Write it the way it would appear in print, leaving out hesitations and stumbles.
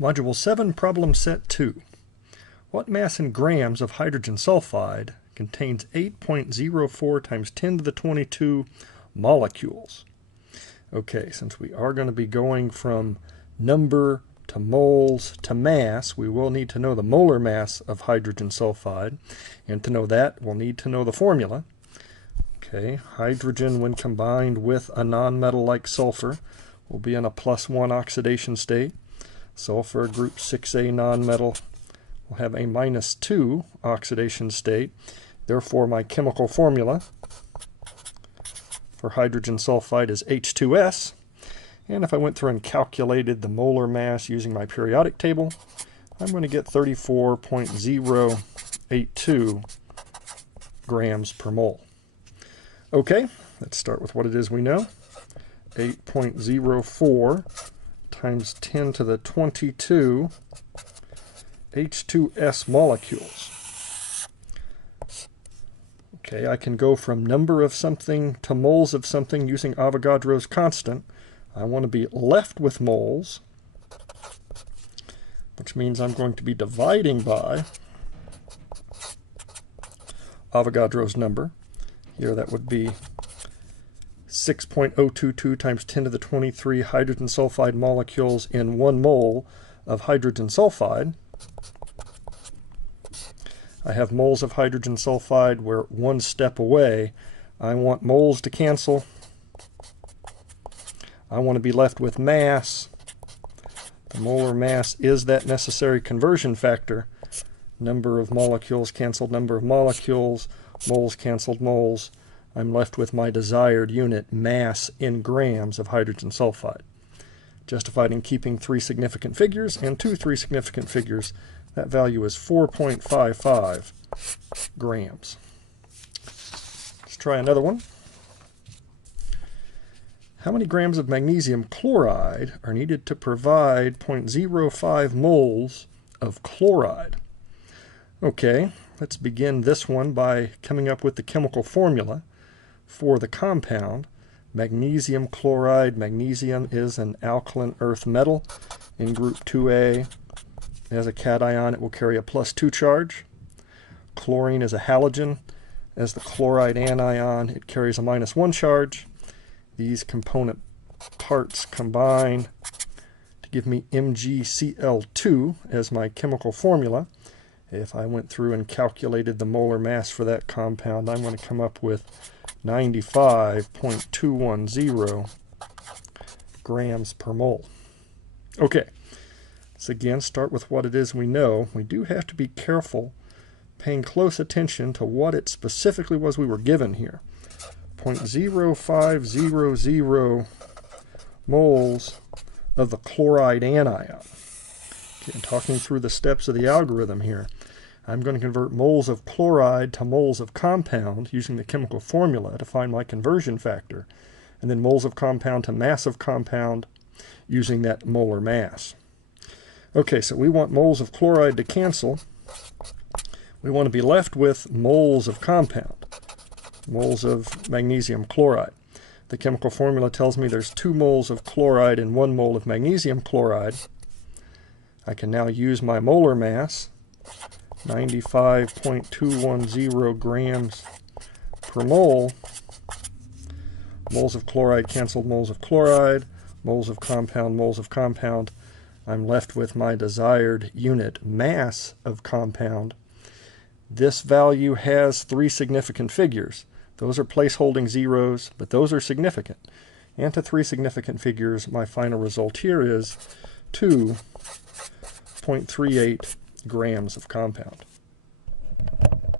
Module 7, Problem Set 2. What mass in grams of hydrogen sulfide contains 8.04 times 10 to the 22 molecules? Okay, since we are going to be going from number to moles to mass, we will need to know the molar mass of hydrogen sulfide. And to know that, we'll need to know the formula. Okay, hydrogen when combined with a nonmetal like sulfur will be in a +1 oxidation state. Sulfur group 6A nonmetal will have a -2 oxidation state. Therefore, my chemical formula for hydrogen sulfide is H2S. And if I went through and calculated the molar mass using my periodic table, I'm going to get 34.082 grams per mole. Okay, let's start with what it is we know. 8.04 times 10 to the 22 H2S molecules. Okay, I can go from number of something to moles of something using Avogadro's constant. I want to be left with moles, which means I'm going to be dividing by Avogadro's number. Here that would be 6.022 times 10 to the 23 hydrogen sulfide molecules in 1 mole of hydrogen sulfide. I have moles of hydrogen sulfide. We're one step away. I want moles to cancel. I want to be left with mass. The molar mass is that necessary conversion factor. Number of molecules canceled number of molecules. Moles canceled moles. I'm left with my desired unit, mass in grams of hydrogen sulfide. Justified in keeping 3 significant figures and 2 3 significant figures. That value is 4.55 grams. Let's try another one. How many grams of magnesium chloride are needed to provide 0.05 moles of chloride? Okay, let's begin this one by coming up with the chemical formula for the compound. Magnesium chloride. Magnesium is an alkaline earth metal in group 2A. As a cation, it will carry a +2 charge. Chlorine is a halogen. As the chloride anion, it carries a -1 charge. These component parts combine to give me MgCl2 as my chemical formula. If I went through and calculated the molar mass for that compound, I'm going to come up with 95.210 grams per mole. Okay, let's again start with what it is we know. We do have to be careful, paying close attention to what it specifically was we were given here. 0.0500 moles of the chloride anion. Okay, I'm talking through the steps of the algorithm here. I'm going to convert moles of chloride to moles of compound using the chemical formula to find my conversion factor, and then moles of compound to mass of compound using that molar mass. Okay, so we want moles of chloride to cancel. We want to be left with moles of compound, moles of magnesium chloride. The chemical formula tells me there's 2 moles of chloride and 1 mole of magnesium chloride. I can now use my molar mass, 95.210 grams per mole. Moles of chloride canceled moles of chloride, moles of compound. I'm left with my desired unit, mass of compound. This value has 3 significant figures. Those are placeholding zeros, but those are significant. And to 3 significant figures, my final result here is 2.38 grams of compound.